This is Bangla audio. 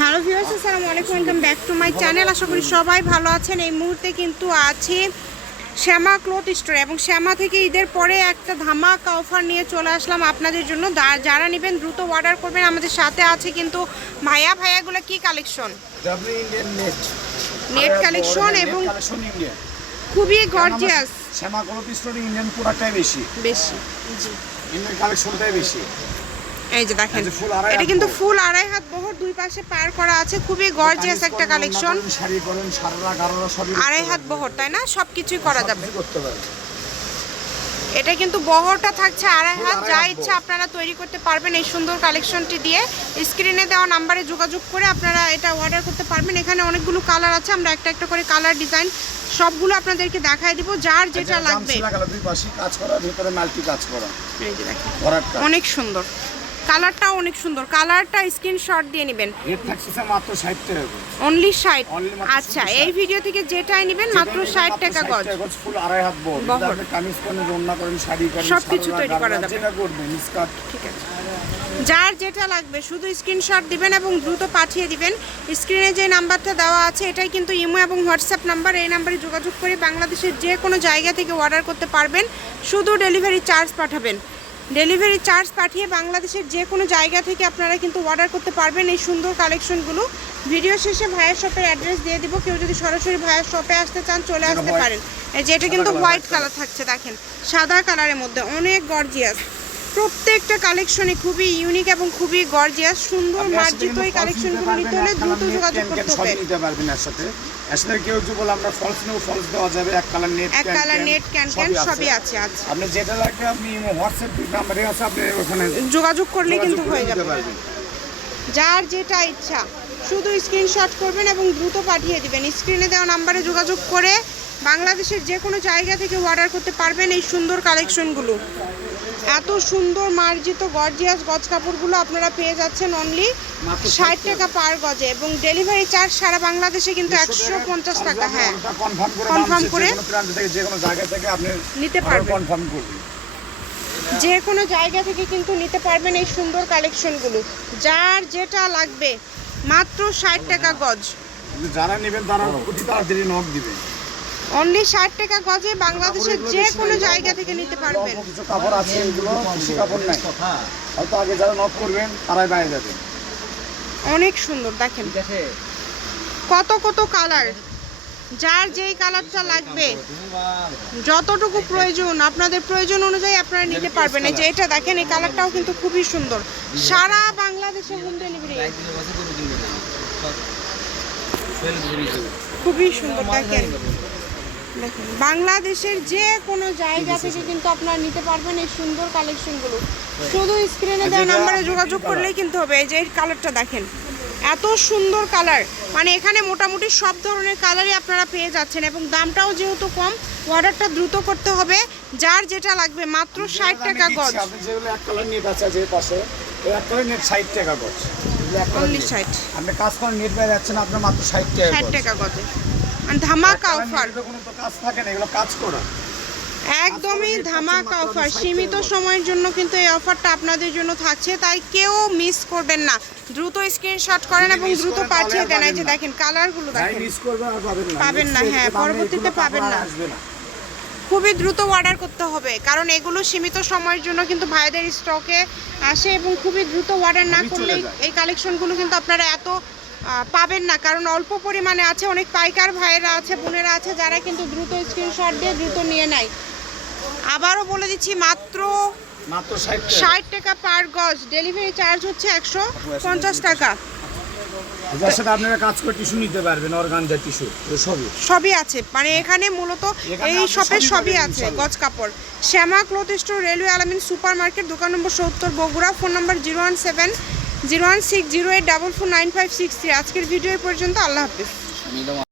হ্যালো ভিউয়ার্স আসসালামু আলাইকুম welcome back to my channel. আশা করি সবাই ভালো আছেন। এই মুহূর্তে কিন্তু আছে শ্যামা ক্লথ স্টোর এবং শ্যামা থেকে ঈদের পরে একটা ধামাকা অফার নিয়ে চলে আসলাম আপনাদের জন্য। যারা নেবেন দ্রুত অর্ডার করবেন। আমাদের সাথে আছে কিন্তু ভাইয়া। ভাইয়াগুলো কি কালেকশন? নেট কালেকশন এবং খুবই গর্জিয়াস শ্যামা কোনো পিস্টোরি ইন্ডিয়ান প্রোডাক্টটাই বেশি। বেশি। জি ইন্ডিয়ান কালেকশনটাই বেশি। এই যে দেখেন এটা কিন্তু ফুল আড়াই হাত বহর দুই পাশে পার করা আছে খুবই গর্জিয়াস একটা কালেকশন শাড়ি করেন সারারা গারোরা সবই আড়াই হাত বহর তাই না? সব কিছুই করা যাবে। করতে এটা কিন্তু বহরটা থাকছে আড়াই হাত যা ইচ্ছা আপনারা তৈরি করতে পারবেন এই সুন্দর কালেকশনটি দিয়ে। স্ক্রিনে দেওয়া নাম্বারে যোগাযোগ করে আপনারা এটা অর্ডার করতে পারবেন। এখানে অনেকগুলো কালার আছে আমরা একটা একটা করে কালার ডিজাইন সবগুলো আপনাদেরকে দেখাই দিব যার যেটা লাগবে। অনেক সুন্দর। কালারটাও অনেক সুন্দর। কালারটা স্ক্রিনশট দিয়ে নেবেন। রেট থাকছে মাত্র 60 টাকা। অনলি ষাট? Only মাত্র আচ্ছা এই ভিডিও থেকে যেটাই নেবেন মাত্র যেটা ষাট মাত্র টাকা গজ। ফুল আড়াই হাত। আপনি কামিজ করেন ওড়না করেন শাড়ি করেন সবকিছু তৈরি করা যাবে। যেটা করবেন স্কার্ট ঠিক আছে। যার যেটা লাগবে শুধু স্ক্রিনশট দিবেন এবং দ্রুত পাঠিয়ে দিবেন। স্ক্রিনে যে নাম্বারটা দেওয়া আছে এটাই কিন্তু ইমো এবং হোয়াটসঅ্যাপ নাম্বার। এই নাম্বারে যোগাযোগ করে বাংলাদেশের যে কোনো জায়গা থেকে অর্ডার করতে পারবেন। শুধু ডেলিভারি চার্জ পাঠাবেন। ডেলিভারি চার্জ পাঠিয়ে বাংলাদেশের যে কোনো জায়গা থেকে আপনারা কিন্তু অর্ডার করতে পারবেন এই সুন্দর কালেকশনগুলো। ভিডিও শেষে ভাইয়ের শপের অ্যাড্রেস দিয়ে দিব। কেউ যদি সরাসরি ভাইয়ের শপে আসতে চান চলে আসতে পারেন। এই যে এটা কিন্তু হোয়াইট কালার থাকছে দেখেন। সাদা কালারের মধ্যে অনেক গর্জিয়াস প্রত্যেকটা কালেকশনই খুবই ইউনিক এবং খুবই গর্জিয়াস সুন্দর মার্জিত এই কালেকশনগুলো নিতে হলে দ্রুত যোগাযোগ করতে হবে। নিতে পারবেন এর সাথে সাথে কেউ যদি বলে আমরা ফলস নেব ফলস দেওয়া যাবে এক কালার নেট এক কালার নেট ক্যান ক্যান সবই আছে। আচ্ছা আপনি যেটা লাগবে আপনি হোয়াটসঅ্যাপ নাম্বারে আছে আপনি ওখানে যোগাযোগ করলে কিন্তু হয়ে যাবে। যার যেটা ইচ্ছা শুধু স্ক্রিনশট করবেন এবং দ্রুত পাঠিয়ে দিবেন। স্ক্রিনে দেওয়া নাম্বারে যোগাযোগ করে বাংলাদেশের যে কোনো জায়গা থেকে অর্ডার করতে পারবেন এই সুন্দর কালেকশনগুলো এত সুন্দর মার্জিত গর্জিয়াস গজ কাপড়গুলো আপনারা পেয়ে যাচ্ছেন অনলি ষাট টাকা। পার গজে এবং ডেলিভারি চার্জ সারা বাংলাদেশে কিন্তু একশো পঞ্চাশ টাকা হ্যাঁ। কনফার্ম করে নিতে পারবেন। যে কোনো জায়গা থেকে কিন্তু নিতে পারবেন এই সুন্দর কালেকশনগুলো যার যেটা লাগবে মাত্র ষাট টাকা গজ। যারা নেবেন তারা অতি তাড়াতাড়ি নক দিবেন অনলি ষাট টাকা গজে বাংলাদেশের যে কোনো জায়গা থেকে নিতে পারবেন কিছু কাপড় আছে এগুলো বেশি কাপড় নাই হয়তো আগে যারা নক করবেন তারাই বাইরে যাবেন অনেক সুন্দর দেখেন কত কত কালার যার যেই কালারটা লাগবে যতটুকু প্রয়োজন আপনাদের প্রয়োজন অনুযায়ী আপনারা নিতে পারবেন এই যে এটা দেখেন এই কালারটাও কিন্তু খুবই সুন্দর সারা বাংলাদেশে হোম ডেলিভারি খুবই সুন্দর দেখেন দেখেন বাংলাদেশের যে কোনো জায়গা থেকে কিন্তু আপনারা নিতে পারবেন এই সুন্দর কালেকশনগুলো শুধু স্ক্রিনে দেওয়া নাম্বারে যোগাযোগ করলেই কিন্তু হবে। এই যে এই কালারটা দেখেন এত সুন্দর কালার মানে এখানে মোটামুটি সব ধরনের কালারই আপনারা পেয়ে যাচ্ছেন এবং দামটাও যেহেতু কম অর্ডারটা দ্রুত করতে হবে। যার যেটা লাগবে মাত্র ষাট টাকা গজ। যেগুলো এক কালার আছে যে পাশে এক কালার নেট ষাট টাকা গজ। আপনি কাজ করেন নেট বাইরে যাচ্ছেন আপনার মাত্র ষাট টাকা ষাট। টাকা গজে। মানে ধামাকা অফার কোনো তো কাজ থাকে না এগুলো কাজ করা। একদমই ধামাকা অফার সীমিত সময়ের জন্য কিন্তু এই অফারটা আপনাদের জন্য থাকছে তাই কেউ মিস করবেন না। দ্রুত স্ক্রিনশট করেন এবং দ্রুত পাঠিয়ে দেন। এই যে দেখেন কালারগুলো দেখেন। পাবেন না। হ্যাঁ, পরবর্তীতে পাবেন না। খুবই দ্রুত অর্ডার করতে হবে কারণ এগুলো সীমিত সময়ের জন্য কিন্তু ভাইদের স্টকে আসে এবং খুবই দ্রুত অর্ডার না যায়। এই কালেকশনগুলো কিন্তু আপনারা এত পাবেন না কারণ অল্প পরিমাণে আছে অনেক পাইকার ভাইয়েরা আছে বোনেরা আছে যারা কিন্তু দ্রুত স্ক্রিনশট দিয়ে দ্রুত নিয়ে নেয়। আবারও বলে দিচ্ছি মাত্র মাত্র ষাট টাকা। পার গজ। ডেলিভারি চার্জ হচ্ছে একশো পঞ্চাশ টাকা। যার সাথে আপনারা কাজ করে টিস্যু নিতে পারবেন অর্গানজা টিস্যু। সবই? সবই আছে মানে এখানে মূলত এই শপে সবই আছে গজ কাপড়। Shyama cloth store railway Alamin super market দোকান নম্বর সত্তর Bogura phone number zero one seven zero one six zero eight double four nine five six three. আজকের ভিডিও পর্যন্ত। আল্লাহ হাফিজ।